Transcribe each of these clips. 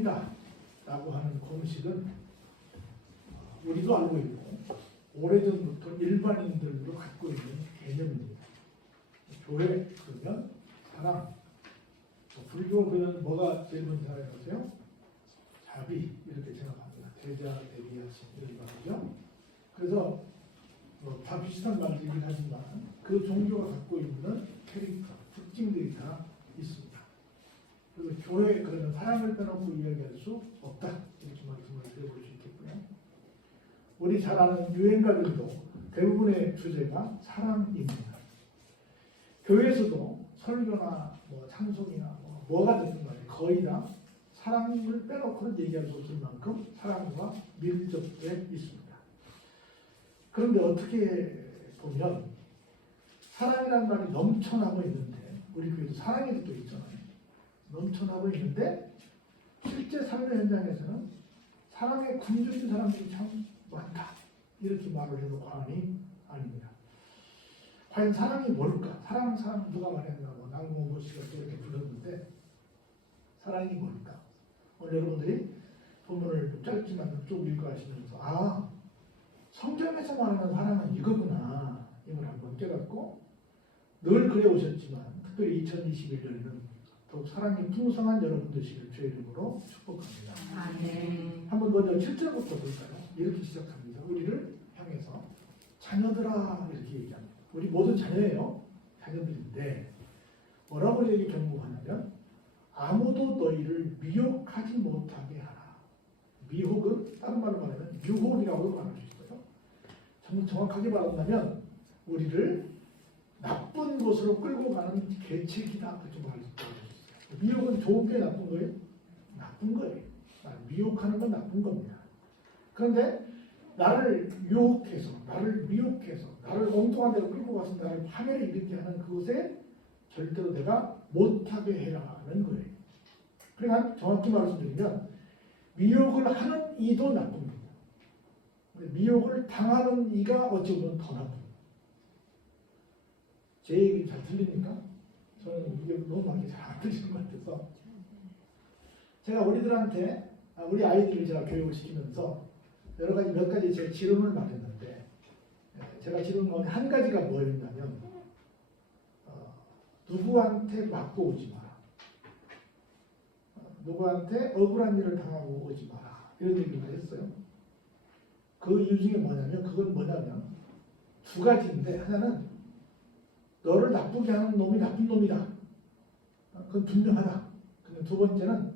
사랑이다 라고 하는 공식은 우리도 알고 있고 오래전부터 일반인들도 갖고 있는 개념입니다. 교회 그러면 사랑, 불교 그러면 뭐가 제일 먼저 생각하세요? 자비 이렇게 생각합니다. 대자 대비하신 이런 말이죠. 그래서 다 비슷한 말이긴 하지만 그 종교가 갖고 있는 캐릭터, 특징들이 다 있습니다. 그래서 교회 그러면 사랑을 빼놓고 이야기할 수 없다 이렇게 말씀을 드려볼 수 있겠고요. 우리 잘 아는 유행가들도 대부분의 주제가 사랑입니다. 교회에서도 설교나 찬송이나 뭐가 됐든 간에 거의 다 사랑을 빼놓고는 얘기할 수 없을 만큼 사랑과 밀접해 있습니다. 그런데 어떻게 보면 사랑이라는 말이 넘쳐나고 있는데 우리 교회도 사랑의 뜻도 있잖아요. 넘쳐나고 있는데 실제 삶의 현장에서는 사랑에 굶주린 사람들이 참 많다. 이렇게 말을 해도 과언이 아닙니다. 과연 사랑이 뭘까? 사랑 누가 말했나? 남궁호 씨가 이렇게 불렀는데 사랑이 뭘까? 오늘 여러분들이 본문을 짧지만 쭉 읽어가시면서 성경에서 말하는 사랑은 이거구나 이걸 한번 깨닫고 늘 그래 오셨지만 특별히 2021년에는 더욱 사랑이 풍성한 여러분 되시길 주의 이름으로 축복합니다. 네. 한번 먼저 7절부터 볼까요? 이렇게 시작합니다. 우리를 향해서 자녀들아 이렇게 얘기합니다. 우리 모두 자녀예요. 자녀들인데 뭐라고 우리에게 경고하냐면 아무도 너희를 미혹하지 못하게 하라. 미혹은 다른 말로 말하면 유혹이라고 말할 수 있어요. 정확하게 말한다면 우리를 나쁜 곳으로 끌고 가는 계책이다. 그렇게 말할 수 있어요. 미혹은 좋은 게 나쁜 거예요? 나쁜 거예요. 미혹하는 건 나쁜 겁니다. 그런데 나를 유혹해서, 나를 미혹해서, 나를 엉뚱한 데로 끌고 가서 나를 파멸에 이르게 하는 그것에 절대로 내가 못하게 해라는 거예요. 그러니까 정확히 말씀드리면 미혹을 하는 이도 나쁩니다. 미혹을 당하는 이가 어찌 보면 더 나쁩니다. 제 얘기 잘 들립니까? 저는 이게 너무 많이 잘 안 들리는 것 같아서 제가 우리들한테 우리 아이들을 제가 교육을 시키면서 여러 가지 몇 가지 제 지름을 말했는데 제가 지름 가운데 한 가지가 뭐였냐면 누구한테 맞고 오지 마라. 누구한테 억울한 일을 당하고 오지 마라. 이런 얘기를 했어요. 그 이유 중에 뭐냐면 그건 뭐냐면 두 가지인데 하나는 너를 나쁘게 하는 놈이 나쁜 놈이다. 그건 분명하다. 근데 두 번째는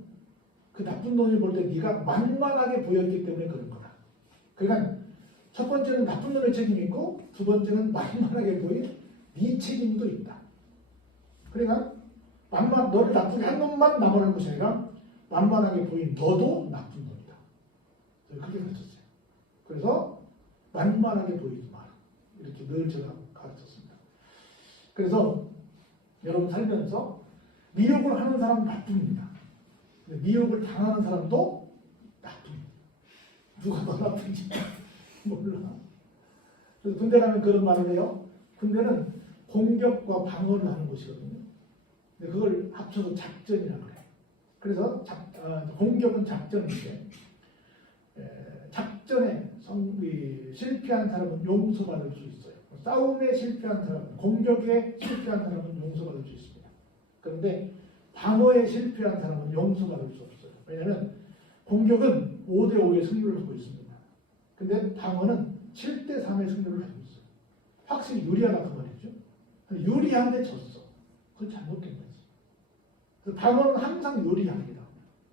그 나쁜 놈이 볼 때 네가 만만하게 보였기 때문에 그런 거다. 그러니까 첫 번째는 나쁜 놈의 책임이 있고 두 번째는 만만하게 보인 네 책임도 있다. 그러니까 너를 나쁘게 한 놈만 남아날 것이 아니라 만만하게 보인 너도 나쁜 놈이다. 그렇게 가르쳤어요. 그래서 만만하게 보이지 마라. 이렇게 늘 제가 가르쳤습니다. 그래서 여러분 살면서 미혹을 하는 사람은 나쁩니다. 미혹을 당하는 사람도 나쁩니다. 누가 더 나쁜지 몰라. 그래서 군대 가면 그런 말을 해요. 군대는 공격과 방어를 하는 곳이거든요. 근데 그걸 합쳐서 작전이라고 해요. 그래서 공격은 작전인데 작전에 실패한 사람은 용서받을 수 있어요. 싸움에 실패한 사람은, 공격에 실패한 사람은 용서받을 수 있습니다. 그런데 방어에 실패한 사람은 용서받을 수 없어요. 왜냐하면 공격은 5대5의 승률을 갖고 있습니다. 근데 방어는 7대3의 승률을 가지고 있어요. 확실히 유리하다 그 말이죠. 유리한데 졌어. 그건 잘못된 거지. 그래서 방어는 항상 유리합니다.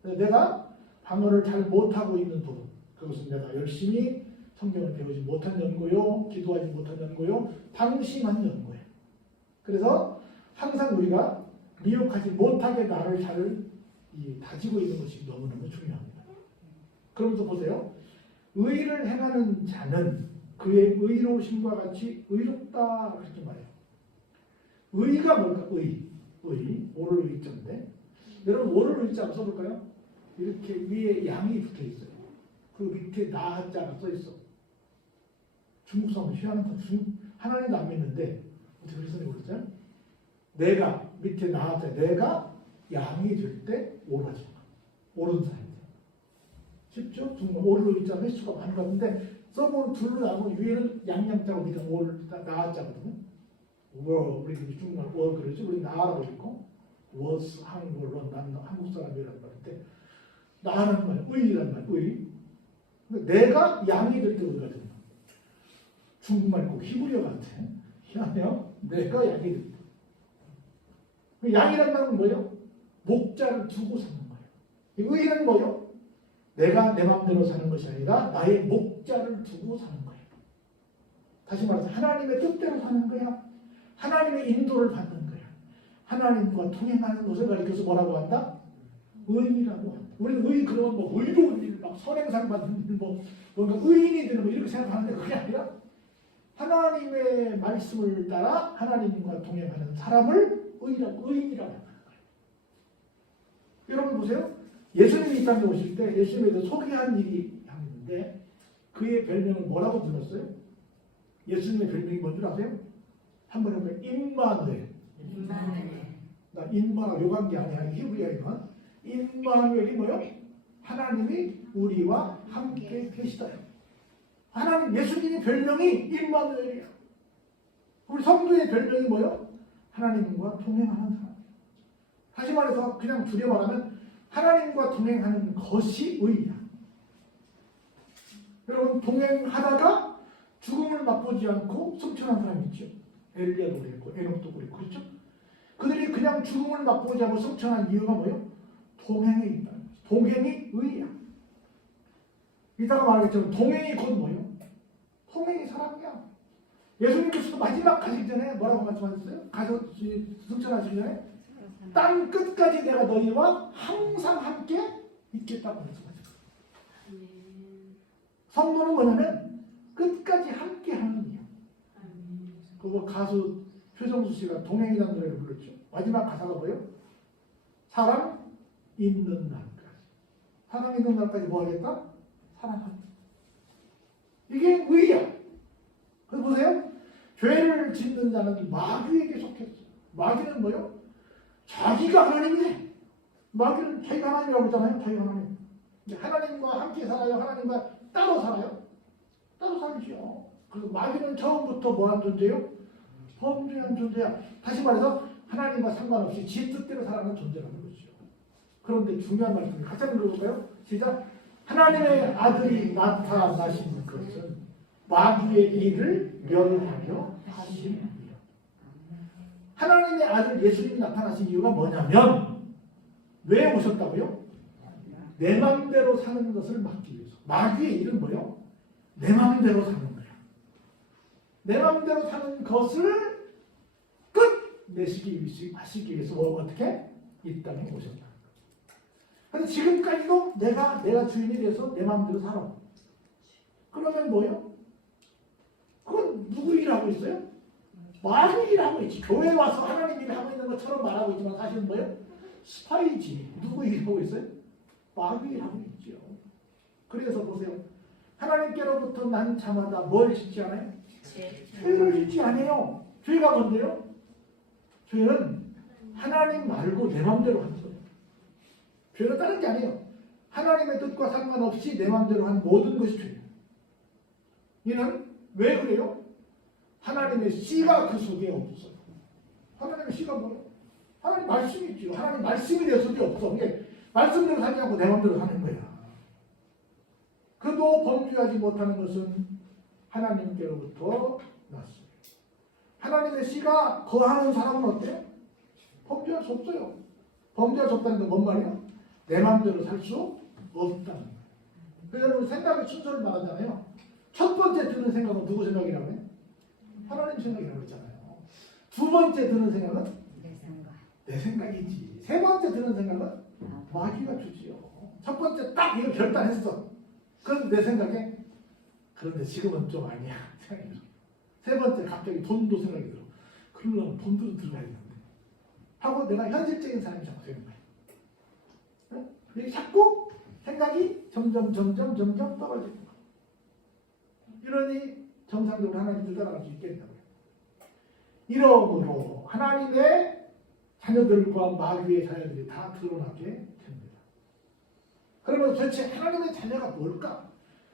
내가 방어를 잘 못하고 있는 부분, 그것은 내가 열심히 성경을 배우지 못한 연고요, 기도하지 못한 연고요, 방심한 연고예요. 그래서 항상 우리가 미혹하지 못하게 나를 잘 다지고 있는 것이 너무너무 중요합니다. 그러면서 보세요. 의를 행하는 자는 그의 의로우심과 같이 의롭다 그렇게 말해요. 의가 뭘까? 의, 오를 의자인데 여러분 오를 의자 한번 써볼까요? 이렇게 위에 양이 붙어 있어요. 그 밑에 나자가 써 있어. 중국 사람은 희한한 건 하나님도 안 믿는데 어떻게 그렇게 써있죠? 내가 밑에 나자, 내가 양이 될 때 오르지 마. 옳은 사람들. 쉽죠? 중국 올로 있잖아 횟수가 많은 것 같은데 써보면 둘로 나오면 위에는 양양자고 밑에 올 나자거든요. 우리 중국말 월 그러지 우리 나라고 있고 워스 한국어로 난 한국 사람이란 말인데 나라는 말 의란 말 의. 내가 양이 될 때 의거든요. 중국말 꼭 히브리어 같아. 희한해요. 내가 양이 될 때. 양이란 말은 뭐예요? 목자를 두고 사는 거예요. 의는 뭐예요? 내가 내 마음대로 사는 것이 아니라 나의 목자를 두고 사는 거예요. 다시 말해서 하나님의 뜻대로 사는 거야. 하나님의 인도를 받는 거야. 하나님과 통행하는 것을 가리켜서 뭐라고 한다? 의인이라고 한다. 우리는 의인 그러면 뭐 의로운 일, 막 선행상 받는 일, 뭐 뭔가 의인이 되는 뭐 이렇게 생각하는데 그게 아니라 하나님의 말씀을 따라 하나님과 동행하는 사람을 의인이라고 하는 거예요. 여러분 보세요. 예수님이 이 땅에 오실 때 예수님에 대해서 소개한 일이 있는데 그의 별명을 뭐라고 불렀어요? 예수님의 별명이 뭔 줄 아세요? 한번 해보면 임마누엘. 나 임마누엘 요간 게 아니야. 히브리야 이건. 임마누엘이 뭐요? 하나님이 우리와 함께 계시다요. 하나님 예수님의 별명이 임마누엘이야. 우리 성도의 별명이 뭐요? 하나님과 동행하는 사람. 다시 말해서 그냥 줄여 말하면 하나님과 동행하는 것이 의야. 여러분 동행하다가 죽음을 맛보지 않고 승천한 사람이 있죠. 엘리야도 그랬고 에녹도 그랬고 그렇죠? 그들이 그냥 죽음을 맛보지 않고 승천한 이유가 뭐예요? 동행에 있다는 거죠. 동행이 의야. 이따가 말하겠지만 동행이 곧 뭐예요? 동행이 사랑이야. 예수님께서도 마지막 가시기 전에 뭐라고 말씀하셨어요? 가서 승천하시기 전에 땅 끝까지 내가 너희와 항상 함께 있겠다고 말씀하셨어요. 성도는 뭐냐면 끝까지 함께 하는 이야. 그거 가수 표정수 씨가 동행이라는 노래를 불렀죠. 마지막 가사가 뭐예요? 사랑 있는 날까지. 사랑 있는 날까지 뭐 하겠다? 사랑하다. 이게 의야. 그래서 보세요. 죄를 짓는 자는 마귀에게 속했어요. 마귀는 뭐예요? 자기가 하나님이네. 마귀는 자기가 하나님이라고 그러잖아요. 자기가 하나님. 하나님과 함께 살아요? 하나님과 따로 살아요? 따로 살죠. 그래서 마귀는 처음부터 뭐한 존재요? 범죄한 존재야. 다시 말해서 하나님과 상관없이 지 뜻대로 살아가는 존재라는 거죠. 그런데 중요한 말씀이 같이 한번 읽어볼까요? 시작. 하나님의 아들이 나타나신 것은 마귀의 일을 멸하려 하심이요. 하나님의 아들 예수님이 나타나신 이유가 뭐냐면 왜 오셨다고요? 내 마음대로 사는 것을 막기 위해서. 마귀의 일은 뭐예요? 내 마음대로 사는 거야. 내 마음대로 사는 것을 끝내시기 하시기 위해서 어떻게? 이 땅에 오셨다. 그래서 지금까지도 내가 주인이 돼서 내 마음대로 살아. 그러면 뭐예요? 그건 누구 일하고 있어요? 마귀 일하고 있지. 교회 와서 하나님 일을 하고 있는 것처럼 말하고 있지만 사실은 뭐예요? 스파이지. 누구 일하고 있어요? 마귀 일하고 있죠. 그래서 보세요. 하나님께로부터 난 자마다 뭘 짓지 않아요? 죄를 짓지 않아요. 죄가 뭔데요? 죄는 하나님 말고 내 마음대로 하는 거예요. 죄는 다른 게 아니에요. 하나님의 뜻과 상관없이 내 마음대로 한 모든 것이 죄예요. 이는 왜 그래요? 하나님의 씨가 그 속에 없어요. 하나님의 씨가 뭐예요? 하나님 말씀이 있죠. 하나님 말씀이 내 속에 없어. 이게 말씀대로 살지 않고 내 마음대로 사는 거야. 그도 범죄하지 못하는 것은 하나님께로부터 났어요. 하나님의 씨가 거하는 사람은 어때요? 범죄할 수 없어요. 범죄할 수 없다는 건 뭔 말이에요? 내 마음대로 살 수 없다는 거예요. 그래서 생각의 순서를 말하잖아요. 첫 번째 드는 생각은 누구 생각이라고 해요? 하나님 생각이라고 했잖아요. 두 번째 드는 생각은 내 생각이지. 세 번째 드는 생각은 마귀가 주지요. 첫 번째 딱 이거 결단했어. 그럼 내 생각에 그런데 지금은 좀 아니야. 세 번째 갑자기 돈도 생각이 들어. 그러려면 돈도 들어가야 되는데 하고 내가 현실적인 사람이 자꾸 되는 거야. 이게 자꾸 생각이 점점 떨어지는 거야. 이러니 정상적으로 하나님 뜻 따라갈 수 있겠냐고요. 이러므로 하나님의 자녀들과 마귀의 자녀들이 다 드러나게 됩니다. 그러면 도대체 하나님의 자녀가 뭘까?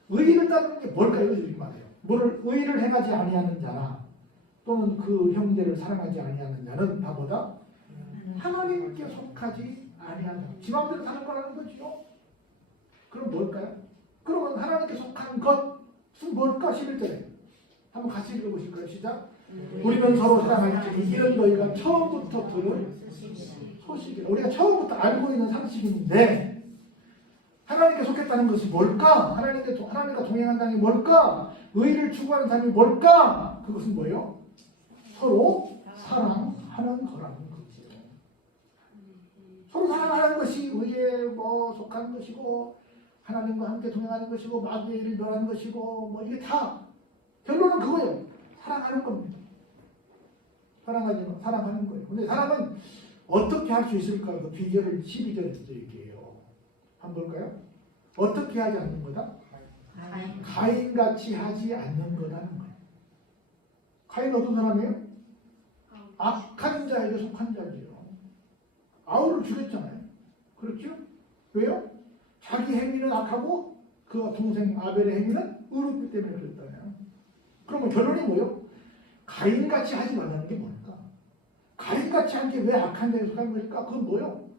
의의를 따르는 게 뭘까? 이거 이렇게 말해요. 뭐를 의의를 행하지 아니하는 자나 또는 그 형제를 사랑하지 아니하는 자는 바보다 하나님께 속하지 아니하는 자. 지 마음대로 사는 거라는 거지요. 그럼 뭘까요? 그러면 하나님께 속한 것은 뭘까? 11절에 한번 같이 읽어보실까요? 시작. 우리는 서로 사랑할지 이런 너희가 처음부터 들은 소식이라. 우리가 처음부터 알고 있는 상식인데 하나님께 속했다는 것이 뭘까? 하나님과 동행한다는 게 뭘까? 의의를 추구하는 삶이 뭘까? 그것은 뭐예요? 서로 사랑하는 거라는 거지요. 서로 사랑하는 것이 의의에 속하는 것이고 하나님과 함께 동행하는 것이고 마귀의 일을 멸하는 것이고 이게 다 결론은 그거예요. 사랑하는 겁니다. 사랑하는 거예요. 근데 사랑은 어떻게 할 수 있을까? 그 비결을 12절에서 얘기해요. 한번 볼까요? 어떻게 하지 않는 거다? 가인같이 하지 않는 거라는 거예요. 가인 어떤 사람이에요? 악한 자에게 속한 자지요. 아우를 죽였잖아요. 그렇죠? 왜요? 자기 행위는 악하고 그 동생 아벨의 행위는 의롭기 때문에 그랬잖아요. 그러면 결론이 뭐예요? 가인같이 하지 말라는 게 뭘까? 가인같이 한 게 왜 악한 자에 속한 걸까? 그건 뭐예요?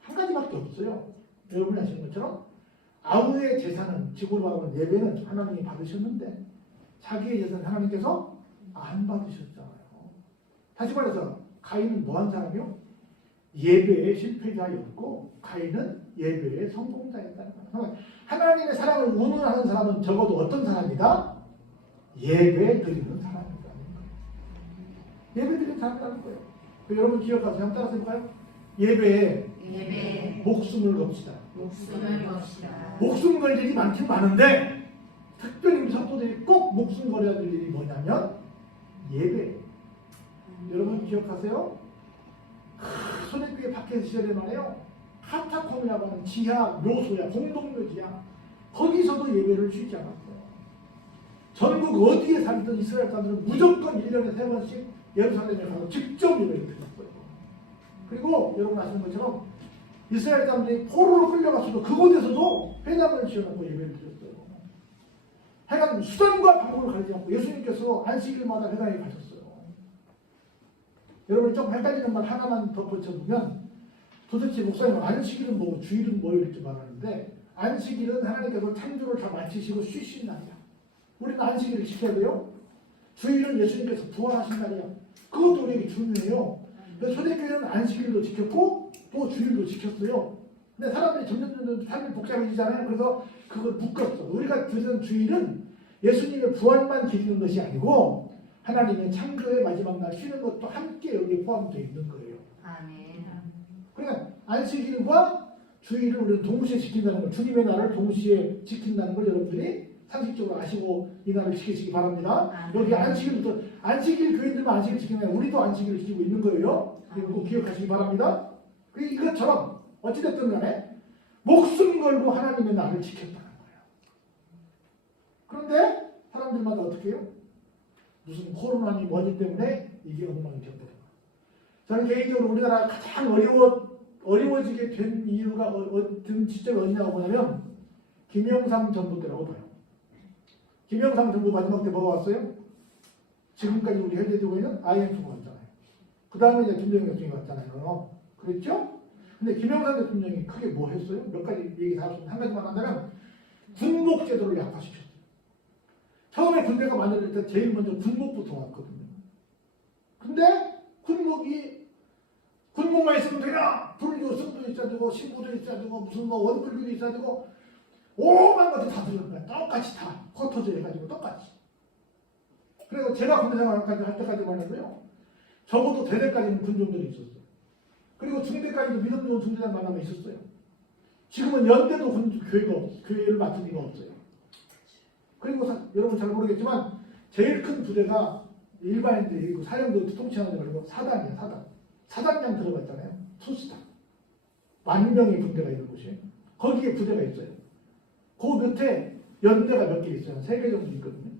한 가지밖에 없어요. 여러분이 아시는 것처럼 아우의 재산은 지구로 말하면 예배는 하나님이 받으셨는데 자기의 재산은 하나님께서 안 받으셨잖아요. 다시 말해서 가인은 뭐한 사람이요? 예배의 실패자였고 가인은 예배의 성공자였다는 거예요. 하나님의 사랑을 운운하는 사람은 적어도 어떤 사람이다? 예배 드리는 사람이라는 거예요. 예배 드리는 사람이라는 거예요. 여러분 기억하세요. 한번 따라서 해볼까요? 예배에 목숨을 겁시다. 목숨 걸 일이 많긴 많은데 특별히 우리 성도들이 꼭 목숨 걸어야 될 일이 뭐냐면 예배. 여러분 기억하세요? 손해교회 밖에 시절에 말이에요. 카타콤이라고 하는 지하 묘소야. 공동묘지야. 거기서도 예배를 쉬지 않았어요. 전국 어디에 살던 이스라엘 사람들은 무조건 1년에 3번씩 예루살렘에 가서 직접 예배를 드렸어요. 그리고 여러분 아시는 것처럼 이스라엘 사람들이 포로로 끌려갔어도 그곳에서도 회당을 지어놓고 예배를 드렸어요. 하여간 수단과 방법을 가리지 않고 예수님께서 안식일마다 회당에 가셨어요. 여러분이 좀 헷갈리는 말 하나만 덧붙여보면 도대체 목사님 안식일은 뭐고 주일은 뭐예요? 이렇게 말하는데 안식일은 하나님께서 창조를 다 마치시고 쉬신 날이야. 우리는 안식일을 지켜야 돼요. 주일은 예수님께서 부활하신 날이야. 그것도 우리에게 중요해요. 그래서 초대교회는 안식일도 지켰고 또 주일도 지켰어요. 근데 사람들이 점점 삶이 복잡해지잖아요. 그래서 그걸 묶었어. 우리가 드리는 주일은 예수님의 부활만 기리는 것이 아니고 하나님의 창조의 마지막 날 쉬는 것도 함께 여기에 포함되어 있는 거예요. 아멘. 그러니까 안식일과 주일을 우리는 동시에 지킨다는 걸, 주님의 날을 동시에 지킨다는 걸 여러분들이 상식적으로 아시고 이 날을 지키시기 바랍니다. 여기 안식일부터 안식일 교인들만 안식일 지키는 우리도 안식일을 지키고 있는 거예요. 그리고 꼭 기억하시기 바랍니다. 이것처럼 어찌됐든 간에 목숨 걸고 하나님의 날을 지켰다는 거예요. 그런데 사람들마다 어떻게 해요? 무슨 코로나니 뭐니 때문에 이게 엉망이었거든요. 저는 개인적으로 우리나라가 가장 어려워지게 된 이유가 든 시점이 어디냐고 보냐면 김영삼 정부 때라고 봐요. 김영삼 정부 마지막 때 뭐가 왔어요? 지금까지 우리 현재 되고 있는 IMF가 왔잖아요. 그 다음에 이제 김대중 대통령이 왔잖아요. 그랬죠? 근데 김영삼 대통령이 크게 뭐 했어요? 몇 가지 얘기 다 한 가지만 한다면 군복제도를 약화시켰어요. 처음에 군대가 만들어질 때 제일 먼저 군복부터 왔거든요. 근데 군복만 있으면 되나? 불교 승도 있어야 되고 신부도 있어야 되고 무슨 원불교도 있어야 되고 오만 가지 다 들은 거야. 똑같이 다 흩어져 해가지고 똑같이. 그리고 제가 군대 생활까지 할 때까지만 해도요. 적어도 대대까지는 군종들이 있었어요. 그리고 중대까지도 미성종 중대장 만나면 있었어요. 지금은 연대도 교회를 맡은 이가 없어요. 그리고 여러분 잘 모르겠지만 제일 큰 부대가 일반인들이 사령부 통치하는 데 말고 사단이에요. 사단장 들어갔잖아요. 투스단. 10,000명의 군대가 있는 곳이에요. 거기에 부대가 있어요. 그 밑에 연대가 몇 개 있어요. 3개 정도 있거든요.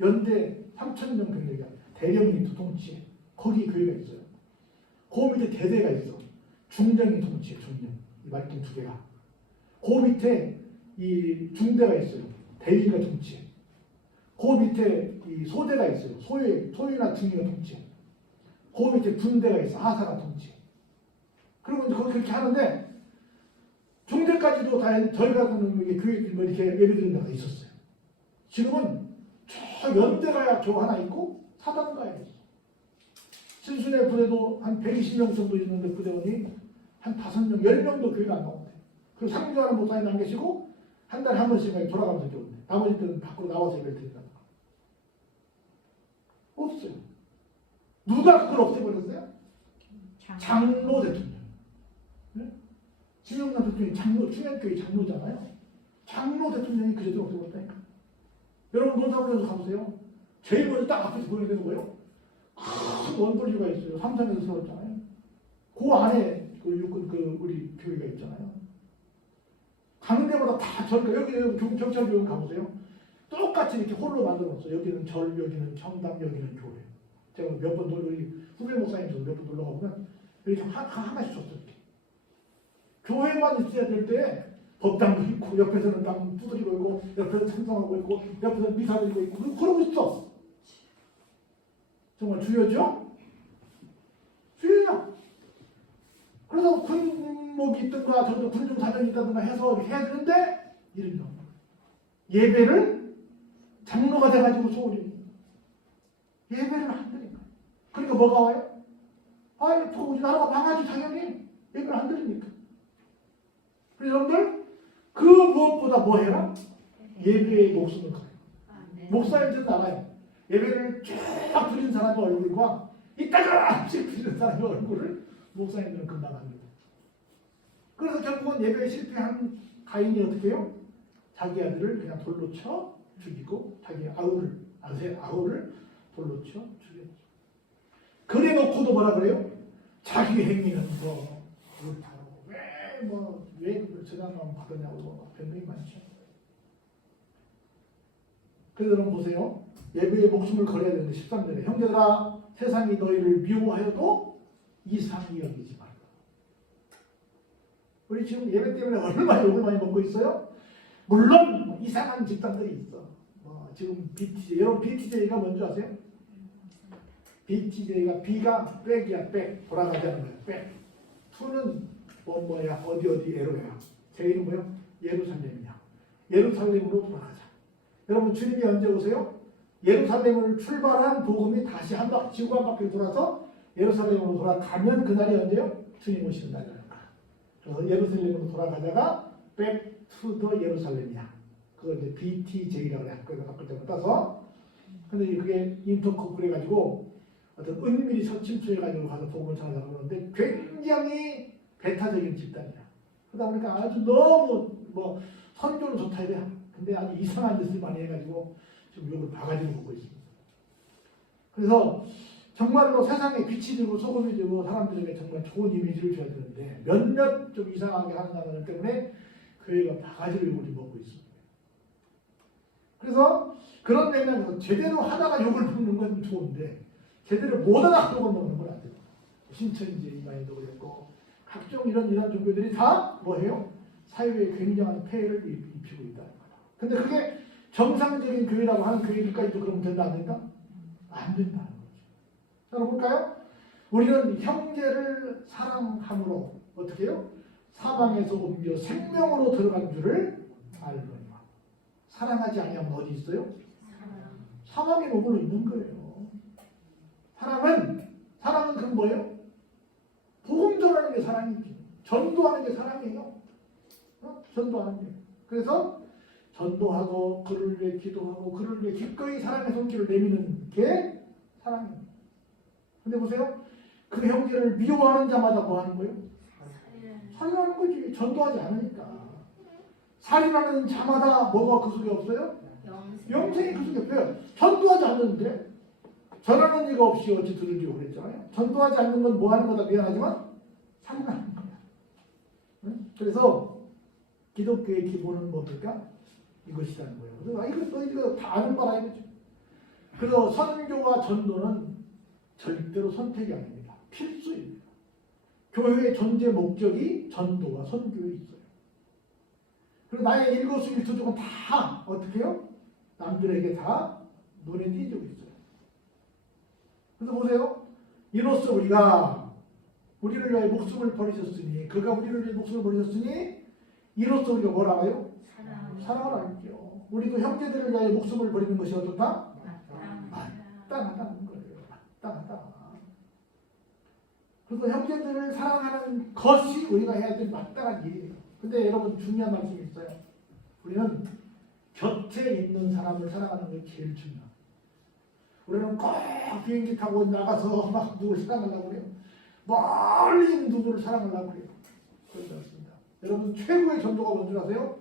연대 3,000명 병력이야. 대령이 통치해. 거기 교회가 있어요. 그 밑에 대대가 있어. 중령이 통치해. 중령. 이 말씀 2개가. 그 밑에 이 중대가 있어요. 대위가 통치해. 그 밑에 이 소대가 있어요. 소위나 중위가 통치해. 그 밑에 군대가 있어. 하사가 통치해. 그리고 이제 그렇게 하는데 중대까지도 다 저희 같은 교회 뭐 이렇게 예배 드리는 데가 있었어요. 지금은 저 연대가 저 하나 있고 사단가에 있어. 신순회 부대도 한 120명 정도 있는데 부대원이 한 5명, 10명도 교회가 안 나온대. 그리고 상주하는 목사님 안 계시고 한 달에 한 번씩 돌아가면서 이렇게 온대. 나머지 때는 밖으로 나와서 예배를 드린다는 거. 없어요. 누가 그걸 없애버렸어요? 장로 대통령. 네? 진영남 대통령이 장로, 충현교회 장로잖아요. 장로 대통령이 그제도 없애버렸다니까. 여러분 논산으로 가보세요. 제일 먼저 딱 앞에서 보이게 되는 거예요. 큰 원돌리가 있어요. 삼산에서 세웠잖아요. 그 안에 우리 교회가 있잖아요. 가는 데마다 다 절가. 여기 경찰교회 가보세요. 똑같이 이렇게 홀로 만들어놨어요. 여기는 절, 여기는 청담, 여기는 교회. 제가 몇 번 우리 후배 목사님 몇 번 놀러 가보면 이렇게 하나씩 줬어요. 이렇게. 교회만 있어야 될 때 법당도 있고 옆에서는 당 두드리고 있고 옆에서 찬송하고 있고 옆에서 미사 드리고 있고 그러고 있어. 정말 주여죠? 주여요. 그래서 군목이 있든가 저도 군중사정이 있다든가 해서 해야 되는데 이런 경우 예배를 장로가 돼가지고 소홀히 예배를 한다니까. 그러니까 뭐가 와요? 아이 우리나라가 망하지 당연히 예배를 안 드리니까. 그래서 여러분들 그 무엇보다 뭐 해라? 예배의 목숨을 걸어요. 목사님들은 알아요. 예배를 쫙 드리는 사람의 얼굴과 이따가씩 드리는 사람의 얼굴을 목사님들은 금방 합니다. 그래서 결국은 예배에 실패한 가인이 어떻게 해요? 자기 아들을 그냥 돌로 쳐 죽이고 자기 아우를 돌로 쳐 죽였죠. 그래 놓고도 뭐라 그래요? 자기 행위는 뭐 옳다고 왜 그걸 저장만 받았냐고 변명이 많죠. 그래서 여러분 보세요. 예배에 목숨을 걸어야 되는데 13절에 형제들아 세상이 너희를 미워하여도 이상히 여기지 말라. 우리 지금 예배 때문에 얼마나 욕을 많이 먹고 있어요? 물론 이상한 집단들이 있어. 지금 BTJ, 여러분 BTJ가 뭔지 아세요? BTJ가 B가 백이야, 백. 돌아가자는 거야, 백. T는 뭐야, 어디 에로야. J는 뭐야? 예루살렘이야. 예루살렘으로 돌아가자. 여러분 주님이 언제 오세요? 예루살렘을 출발한 복음이 다시 지구 한 바퀴 돌아서 예루살렘으로 돌아가면 그날이 언제요? 주님 오시는 날이라는 거야. 그래서 예루살렘으로 돌아가다가 back to the 예루살렘이야. 그걸 이제 BTJ라고 그래. 그래서 바꿀 따서. 근데 그게 인터컵 그래가지고 어떤 은밀히 침투해가지고 가서 복음을 전하자고 그러는데 굉장히 배타적인 집단이야. 그러다 보니까 아주 너무 선교는 좋다 이래야. 근데 아주 이상한 짓을 많이 해가지고 지금 욕을 바가지로 보고 있습니다. 그래서 정말로 세상에 빛이 되고 소금이 되고 사람들에게 정말 좋은 이미지를 줘야 되는데 몇몇 좀 이상하게 하는 사람들 때문에 교회가 바가지로 욕을 먹고 있습니다. 그래서 그런 맥락에서 제대로 하다가 욕을 먹는 건 좋은데 제대로 못하다가 욕을 먹는 건 안 돼요. 신천지 이마인도 그랬고 각종 이런 종교들이 다 뭐해요? 사회에 굉장한 폐해를 입히고 있다는 거예요. 근데 그게 정상적인 교회라고 하는 교회니까 또 그러면 된다 안 된다? 안 된다는 거죠. 자, 볼까요? 우리는 형제를 사랑함으로 어떻게 해요? 사방에서 옮겨 생명으로 들어간 줄을 알거니와. 사랑하지 아니하면 어디 있어요? 사방에 머물러 있는 거예요. 사랑은 그럼 뭐예요? 복음 전하는 게 사랑이지. 전도하는 게 사랑이에요. 전도하는 게. 그래서 전도하고 그를 위해 기도하고 그를 위해 기꺼이 사랑의 손길을 내미는 게 사랑입니다. 근데 보세요. 그 형제를 미워하는 자마다 뭐 하는 거예요? 살인하는 거지. 전도하지 않으니까. 살인하는 자마다 뭐가 그 속에 없어요? 영생이 그 속에 없어요. 전도하지 않는데 전하는 이가 없이 어찌 들으리고 그랬잖아요. 전도하지 않는 건 뭐 하는 거다 미안하지만 살인하는 거야. 그래서 기독교의 기본은 뭡니까? 이것이라는 거예요. 그래서 이거 다 아는 바라 이거죠. 그래서 선교와 전도는 절대로 선택이 아닙니다. 필수입니다. 교회의 존재 목적이 전도와 선교에 있어요. 그리고 나의 일거수일투족은 다 어떻게 해요? 남들에게 다 눈에 띄고 있어요. 그래서 보세요. 이로써 우리가 우리를 위하여 목숨을 버리셨으니, 그가 우리를 위해 목숨을 버리셨으니 이로써 우리가 뭐라고 해요? 사랑을 알죠. 우리도 형제들을 위하여 목숨을 버리는 것이 어떻다? 마땅하다는 거예요. 마땅하다. 그래서 형제들을 사랑하는 것이 우리가 해야 될 마땅한 일이에요. 근데 여러분 중요한 말씀이 있어요. 우리는 곁에 있는 사람을 사랑하는 게 제일 중요해요. 우리는 꼭 비행기 타고 나가서 막 누굴 사랑하려고 그래요. 멀리 있는 누구를 사랑하려고 그래요. 그렇지 않습니다. 여러분 최고의 전도가 뭔지 아세요?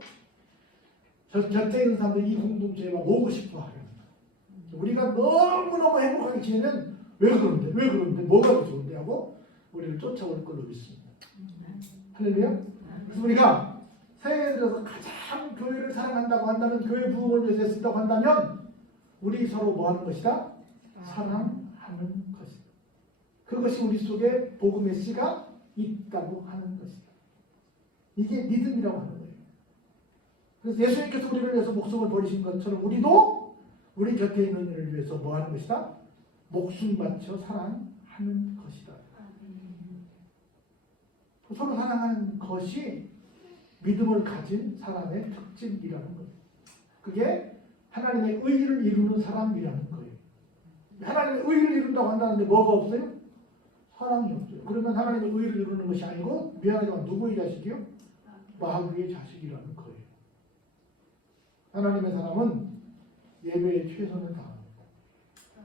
곁에 있는 사람들 이 공동체에 막 오고 싶어 하는. 우리가 너무너무 행복하게 지내면 왜 그러는데 뭐가 더 좋은데 하고 우리를 쫓아올 걸로 믿습니다. 할렐루야. 그래서 우리가 새해에 들어서 가장 교회를 사랑한다고 한다면, 교회 부흥을 위해서 애쓴다고 한다면 우리 서로 뭐 하는 것이다? 사랑하는 것이다. 그것이 우리 속에 복음의 씨가 있다고 하는 것이다. 이게 믿음이라고 하는 거예요. 그래서 예수님께서 우리를 위해서 목숨을 버리신 것처럼 우리도 우리 곁에 있는 이를 위해서 뭐 하는 것이다? 목숨 바쳐 사랑하는 것이다. 서로 사랑하는 것이 믿음을 가진 사람의 특징이라는 거예요. 그게 하나님의 의를 이루는 사람이라는 거예요. 하나님의 의를 이룬다고 한다는데 뭐가 없어요? 사랑이 없어요. 그러면 하나님의 의를 이루는 것이 아니고 미안하지만 누구의 자식이요? 마귀의 자식이라는 거예요. 하나님의 사람은 예배에 최선을 다합니다.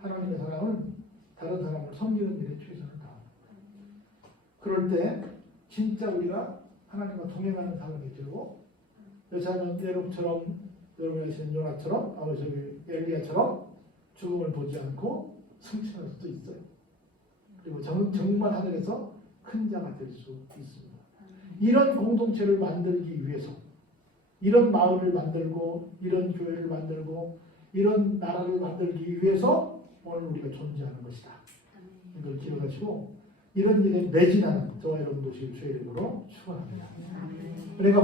하나님의 사람은 다른 사람을 섬기는 일에 최선을 다합니다. 그럴 때 진짜 우리가 하나님과 동행하는 사람이 되고, 여차하면 여러분이 아시는 요나처럼, 엘리야처럼 죽음을 보지 않고 승천할 수도 있어요. 그리고 정말 하늘에서 큰 자가 될 수 있습니다. 이런 공동체를 만들기 위해서, 이런 마을을 만들고, 이런 교회를 만들고, 이런 나라를 만들기 위해서 오늘 우리가 존재하는 것이다. 이걸 기억하시고 이런 일에 매진하는 저와 여러분 되시길 주의 이름으로 축원합니다. 그러니까